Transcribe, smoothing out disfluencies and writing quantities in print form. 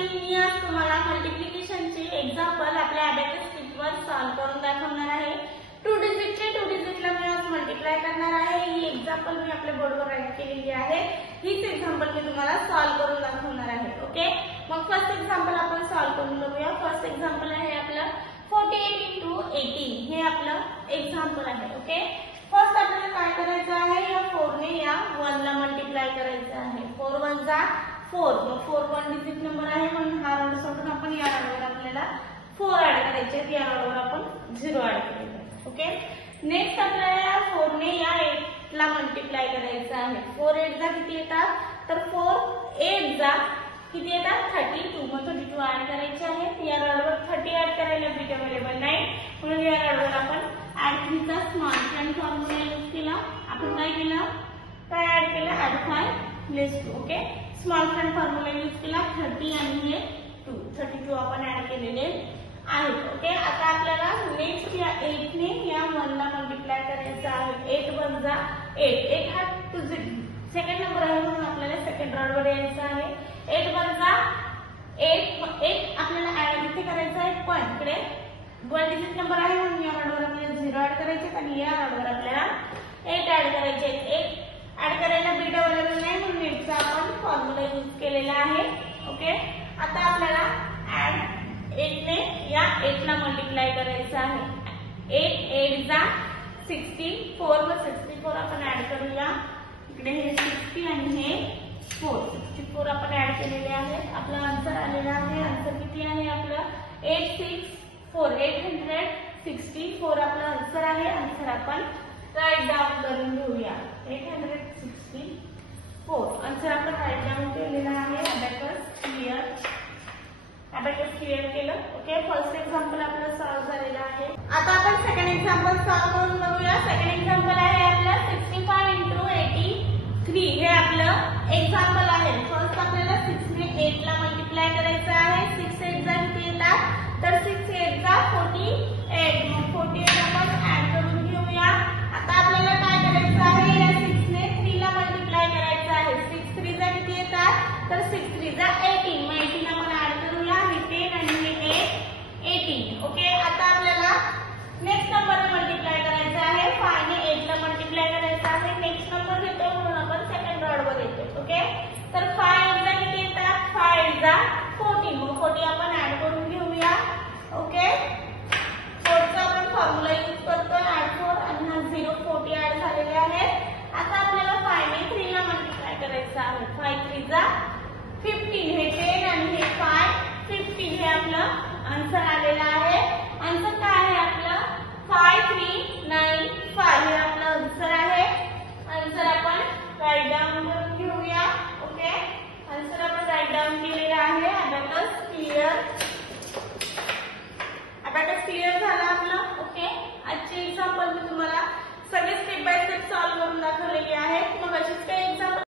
मी आज तुम्हाला मल्टिप्लिकेशनचे एक्झाम्पल आपल्या अबॅकस शीटवर सॉल्व्ह करून दाखवणार आहे। 2 डिजिटला मी आज मल्टिप्लाय करणार आहे। ही एक्झाम्पल मी आपल्या बोर्डवर राईट केलेली आहे। हीच एक्झाम्पल मी तुम्हाला सॉल्व्ह करून दाखवणार आहे। ओके, मग फर्स्ट एक्झाम्पल आपण सॉल्व्ह करून बघूया। फर्स्ट एक्झाम्पल आहे आपलं 48 × 18 हे आपलं एक्झाम्पल आहे। ओके, फर्स्ट आपल्याला काय करायचं आहे, या 4 ने या 1 ला मल्टिप्लाय करायचं आहे। 4 1 जा 4, मग 4 1 डिजिट नंबर आहे म्हणून हा रोड सोडून आपण या रोडवर आपल्याला 4 ऍड करायचे, या रोडवर आपण 0 ऍड करायचं। ओके, नेक्स्ट आपल्याला 4 ने या 8 ला मल्टिप्लाय करायचं आहे। 4 8 जा किती येतात, तर 4 8 जा किती येतात 32, मग 32 ऍड करायचे आहे। या रोडवर 30 ऍड करायला बिट अवेलेबल नाही म्हणून या रोडवर आपण ऍड 3 चा स्मॉल फ्रँड फॉर्म्युला यूज केला। आपण काय केलं, काय ऍड केलं, ऍड 5 लेस 2। Okay, small friend formula use केला, 30 आणि हे 2, 32 आपण ऍड केलेले आहेत। ओके, आता आपल्याला नेक्स्ट या 8 ने या 1 ला मल्टिप्लाय करायचं आहे। 8 1 जा 8, 8 हा सेकंड नंबर आहे म्हणून आपल्याला सेकंड रोडवर यायचं आहे। 8 1 जा 8 आपल्याला ऍड इथे करायचं आहे, पण इकडे 1 डिजिट नंबर आहे म्हणून या रोडवर आपल्याला 0 ऍड करायचे आणि या रोडवर आपल्याला 8 ऍड करायचे। 8 ऍड करायला बिट अवेलेबल नाही म्हणून 8 चा आपण फॉर्म्युला यूज केलेला आहे। ओके, आता आपल्याला ऍड 8 ने या 8 ला मल्टिप्लाय करायचं आहे। 8 8 जा 64, व 64 आपण ऍड करूया। इकडे हे 60 आणि हे 64 आपण ऍड केलेले आहेत। आपला आन्सर आलेला आहे। आन्सर किती आहे आपलं 864, 864 आपला आन्सर आहे। आन्सर आपण राईट डाऊन करून घेऊया। 864 आन्सर आपण राईट डाऊन केलेला आहे। अबॅकस क्लिअर केलं। ओके, फर्स्ट एक्झाम्पल आपलं सॉल्व्ह झालेलं आहे। आता आपण सेकंड एक्झाम्पल सॉल्व्ह करून बघूया। सेकंड एक्झाम्पल आहे आपलं 65 × 83 हे आपलं एक्झाम्पल आहे। फर्स्ट आपल्याला 6 ने 8 ला मल्टिप्लाय करायचं आहे। 6 8 जा किती येतात, तर 6 8 जा 48, मग 48 आपण ऍड करून घेऊया। आता आपल्याला काय करायचं आहे, या 6 ने 3 ला मल्टिप्लाय करायचं आहे। 6 3 जा किती येतात, तर 6 3 जा 18, मग 18 आपण ऍड करूया। हे 10 आणि हे 18। ओके, आता आपल्याला नेक्स्ट नंबर मल्टिप्लाय करायचं आहे। 5 ने 8 ला मल्टिप्लाय करायचं आहे। नेक्स्ट नंबर घेतो म्हणून आपण सेकंड रोडवर येतो। ओके, तर 5 जा किती येतात, 5 जा 40, मग 40 आपण ऍड करून घेऊया। ओके, 4 चा आपण फॉर्म्युला यूज करतो, ऍड 4 आणि हा 0 40 ऍड झालेले आहेत। आता आपल्याला 5 ने 3 ला मल्टिप्लाय करायचं आहे। 5 3 जा 15, हे 10 आणि हे 5 15 हे आपलं आन्सर आलेलं आहे।